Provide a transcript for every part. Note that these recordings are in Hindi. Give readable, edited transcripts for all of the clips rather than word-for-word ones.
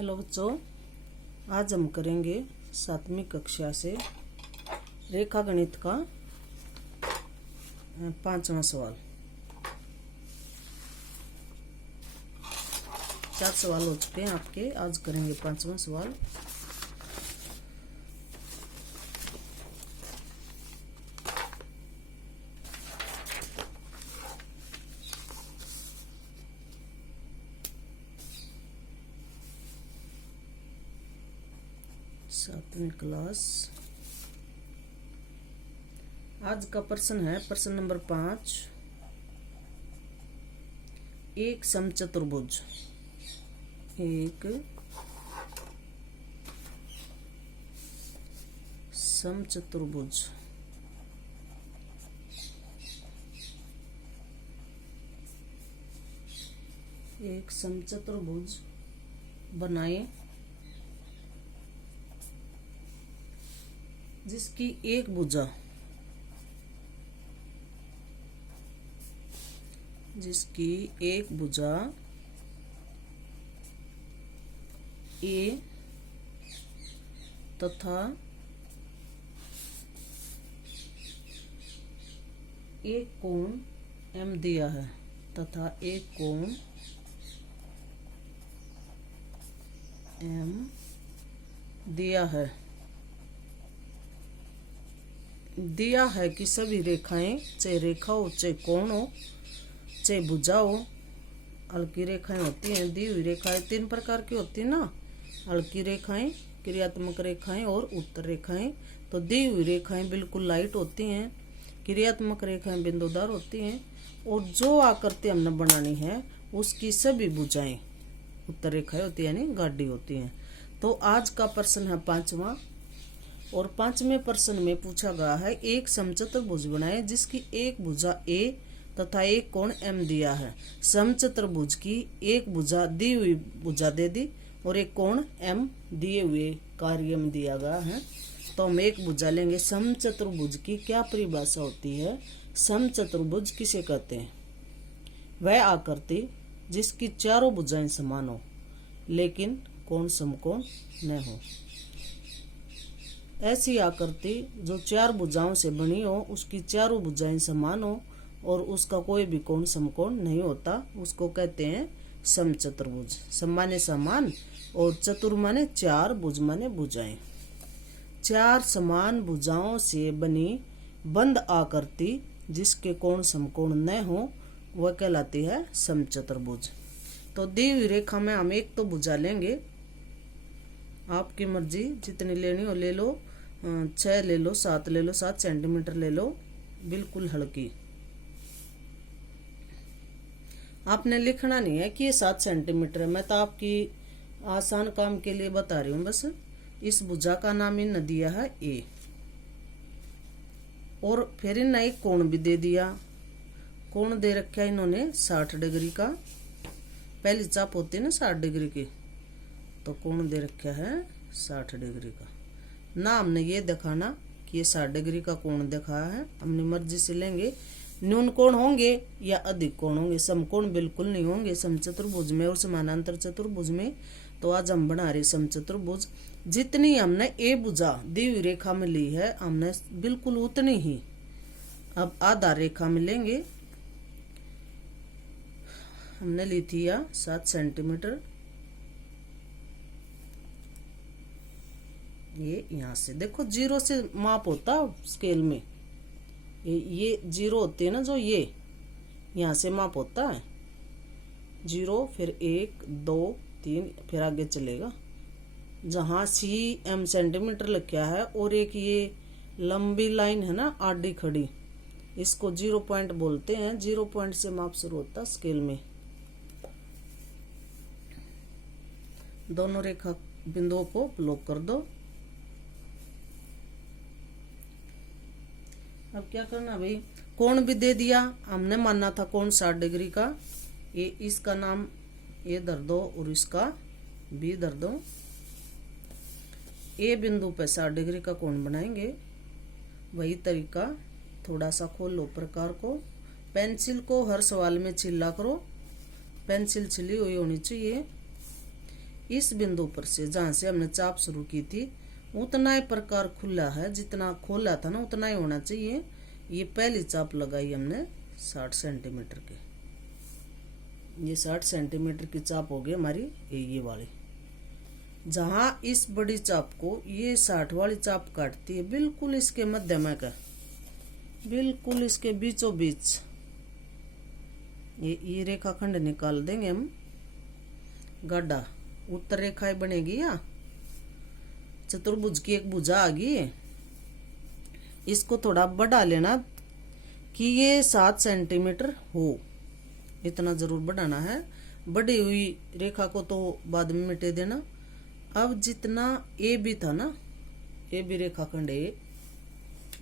हेलो बच्चों, आज हम करेंगे 7वीं कक्षा से रेखा गणित का 5वां सवाल। 4 सवाल हो चुके हैं आपके, आज करेंगे 5वां सवाल। सातवीं क्लास। आज का प्रश्न है प्रश्न नंबर 5। एक समचतुर्भुज एक समचतुर्भुज बनाए जिसकी एक भुजा ए तथा एक कोण एम दिया है दिया है कि सभी रेखाएं, चाहे रेखा हो, चाहे कोण हो, चाहे भुजा हो, हल्की रेखाएं होती हैं। दी हुई रेखाएं 3 प्रकार की होती है ना, हल्की रेखाएं, क्रियात्मक रेखाएं और उत्तर रेखाएं। तो दी हुई रेखाएं बिल्कुल लाइट होती हैं, क्रियात्मक रेखाएं बिंदुदार होती हैं, और जो आकृति हमने बनानी है उसकी सभी भुजाएं उत्तर रेखाएं होती है, यानी गाढ़ी होती हैं। तो आज का प्रश्न है 5वां, और 5वें प्रश्न में पूछा गया है एक समचतुर्भुज बनाए जिसकी एक भुजा ए तथा एक कोण एम दिया है। समचतुर्भुज की एक भुजा दी हुई भुजा दे दी और एक कोण एम दिए हुए कार्य में दिया गया है। तो हम एक भुजा लेंगे। समचतुर्भुज की क्या परिभाषा होती है? समचतुर्भुज किसे कहते हैं? वह आकृति जिसकी चारों भुजाएं समान हो लेकिन कोण समकोण न हो। ऐसी आकृति जो 4 भुजाओं से बनी हो, उसकी चारों भुजाएं समान हो और उसका कोई भी कोण समकोण नहीं होता, उसको कहते हैं समचतुर्भुज। सम माने समान और चतुर माने 4, भुज माने भुजाएं। 4 समान भुजाओं से बनी बंद आकृति जिसके कोण समकोण न हो वह कहलाती है समचतुर्भुज। तो दी हुई रेखा में हम एक तो भुजा लेंगे, आपकी मर्जी जितनी लेनी हो ले लो, 6 ले लो, 7 ले लो, 7 सेंटीमीटर ले लो, बिल्कुल हल्की। आपने लिखना नहीं है कि ये 7 सेंटीमीटर है, मैं तो आपकी आसान काम के लिए बता रही हूँ। बस इस भुजा का नाम इन दिया है ए, और फिर इन एक कोण भी दे दिया। कोण दे रखा है इन्होंने 60 डिग्री का, पहली चाप होती है ना 60 डिग्री की, तो कोण दे रखा है 60 डिग्री का। ना हमने ये दिखाना कि ये 60 डिग्री का कोण दिखाया है, अपनी मर्जी से लेंगे। न्यून कोण होंगे या अधिक कोण होंगे, समकोण बिल्कुल नहीं होंगे समचतुर्भुज में और समानांतर चतुर्भुज में। तो आज हम बना रहे समचतुर्भुज। जितनी हमने ए भुजा दी हुई रेखा में ली है हमने बिल्कुल उतनी ही अब आधार रेखा में लेंगे। हमने ली थी 7 सेंटीमीटर। ये यहाँ से देखो 0 से माप होता स्केल में, ये 0 होती है ना, जो ये यहाँ से माप होता है 0, फिर 1 2 3, फिर आगे चलेगा। जहाँ cm सेंटीमीटर लिखा है और एक ये लंबी लाइन है ना आडी खड़ी, इसको 0 पॉइंट बोलते हैं। 0 पॉइंट से माप शुरू होता स्केल में। दोनों रेखा बिंदुओं को ब्लॉक कर दो। अब क्या करना भाई, कोण भी दे दिया, हमने माना था कोण 60 डिग्री का। ये इसका नाम ए धर दो और इसका बी धर दो। ए बिंदु पे 60 डिग्री का कोण बनाएंगे। वही तरीका, थोड़ा सा खोल लो प्रकार को। पेंसिल को हर सवाल में छिला करो, पेंसिल छिली हुई होनी चाहिए। इस बिंदु पर से जहां से हमने चाप शुरू की थी उतना ही प्रकार खुला है, जितना खोला था ना उतना ही होना चाहिए। ये पहली चाप लगाई हमने 60 सेंटीमीटर के, ये 60 सेंटीमीटर की चाप हो गई हमारी ये वाली। जहां इस बड़ी चाप को ये 60 वाली चाप काटती है, बिल्कुल इसके मध्य में का, बिल्कुल इसके बीचों बीच ये रेखाखंड निकाल देंगे हम। गड्ढा उत्तर रेखा बनेगी या चतुर्भुज की एक भुजा आ गई। इसको थोड़ा बढ़ा लेना कि ये 7 सेंटीमीटर हो, इतना जरूर बढ़ाना है। बढ़ी हुई रेखा को तो बाद में मिटे देना। अब जितना ए बी था ना, ए बी रेखाखंड है,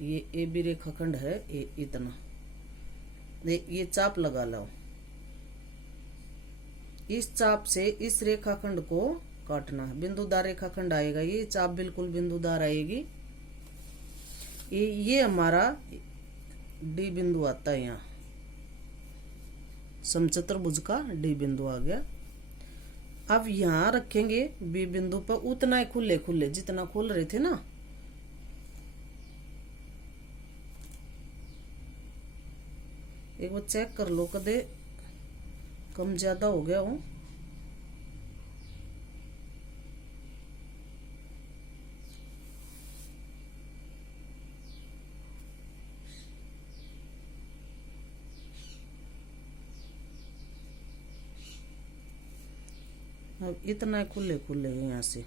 ये ए बी रेखाखंड है, इतना ये चाप लगा लो। इस चाप से इस रेखाखंड को काटना है, बिंदुदार रेखाखंड आएगा, ये चाप बिल्कुल बिंदुदार आएगी। ये हमारा डी बिंदु आता है, यहाँ समचतुर्भुज का डी बिंदु आ गया। अब यहाँ रखेंगे बी बिंदु पर उतना ही खुले खुले जितना खोल रहे थे ना, एक बार चेक कर लो कदे कम ज्यादा हो गया हो। अब इतना खुले खुले है, यहाँ से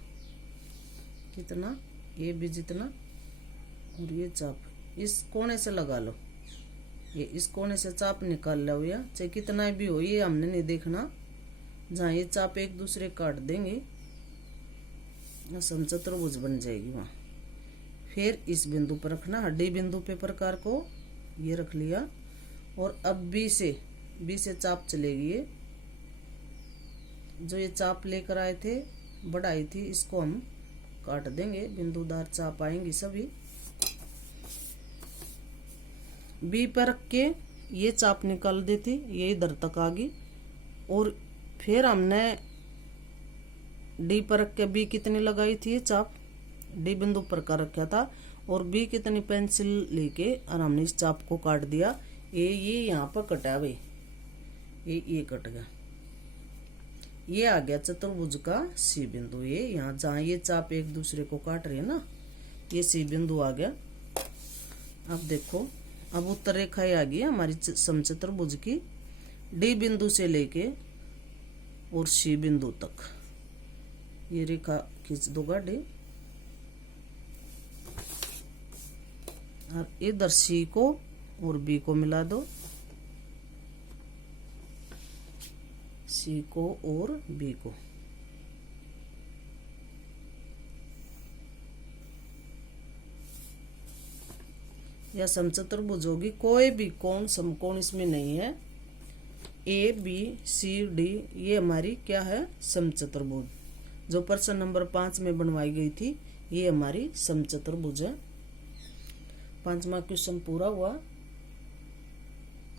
कितना ये भी जितना, और ये चाप इस कोने से लगा लो, ये इस कोने से चाप निकाल लो, या चाहे कितना भी हो ये हमने नहीं देखना। जहाँ ये चाप एक दूसरे काट देंगे समचतुर्भुज बन जाएगी वहाँ। फिर इस बिंदु पर रखना, डी बिंदु पे प्रकार को ये रख लिया, और अब बी से चाप चलेगी। ये जो ये चाप लेकर आए थे बढ़ाई थी, इसको हम काट देंगे, बिंदुदार चाप आएंगी सभी। बी पर रख के ये चाप निकाल दी थी, ये इधर तक आ गई। और फिर हमने डी पर रख के बी कितनी लगाई थी, ये चाप डी बिंदु पर का रखा था, और बी कितनी पेंसिल लेके और हमने इस चाप को काट दिया। ये यहाँ पर कटा भाई, ये कट गया, ये आ गया चतुर्भुज का सी बिंदु। ये यहाँ जहाँ ये चाप एक दूसरे को काट रही है ना, ये सी बिंदु आ गया। अब देखो, अब उत्तर रेखा आ गई हमारी समचतुर्भुज की, डी बिंदु से लेके और सी बिंदु तक ये रेखा खींच दो गाड़ी, और इधर सी को और बी को मिला दो, सी को और बी को। यह समचतुर्भुज होगी, कोई भी कोण समकोण इसमें नहीं है। ए बी सी डी ये हमारी क्या है, समचतुर्भुज। जो प्रश्न नंबर 5 में बनवाई गई थी ये हमारी समचतुर्भुज है। 5वां क्वेश्चन पूरा हुआ।